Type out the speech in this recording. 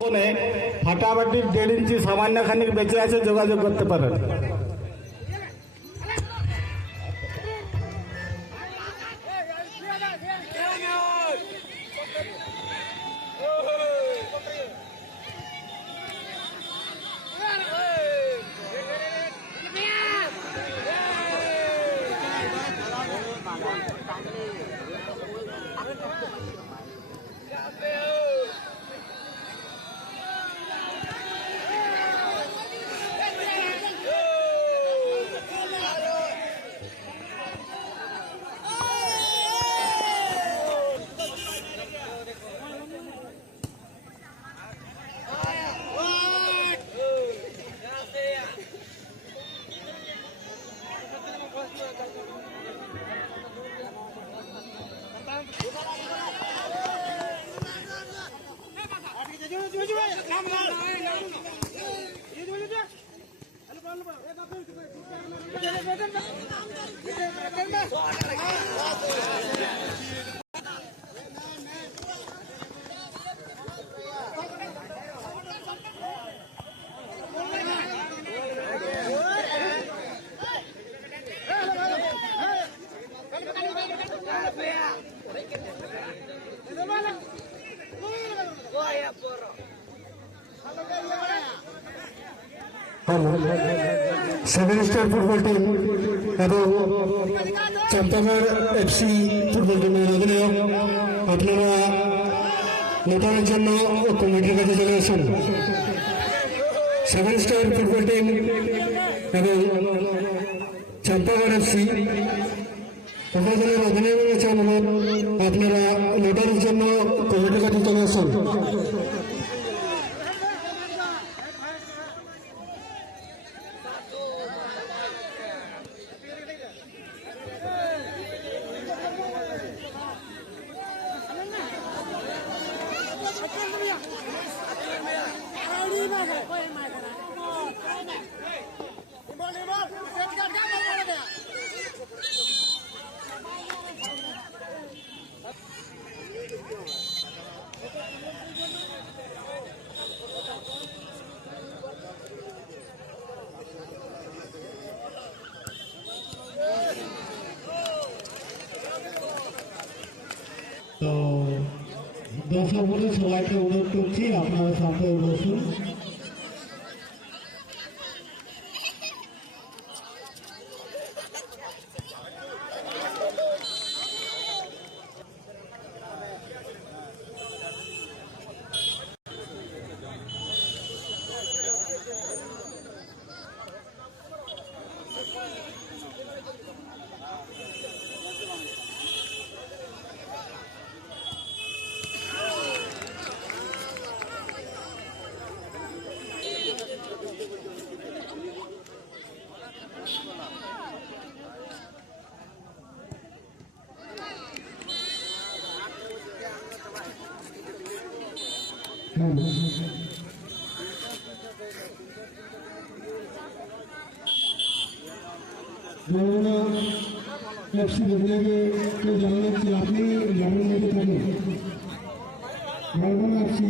ফাটাফাটি 1.5 ইঞ্চি সামান্য খানিক বেঁচে আছে, যোগাযোগ করতে পারেন। সেভেন স্টার ফুটবল টিম এবং চম্পাগড় এফসি ফুটবল টিমের অধিনায়ক, আপনারা নোটানোর জন্য কমিটির কাছে চলে আসুন। সেভেন স্টার ফুটবল টিম এবং চম্পাগড় এফসি প্রশাসনের অধিনায়ক রয়েছে, আপনারা নোটানোর জন্য কমিটির কাছে চলে আসুন। তো দর্শক বলে সবাইকে অনুরোধ করছি, আপনারা সাথে বসুন। আপনি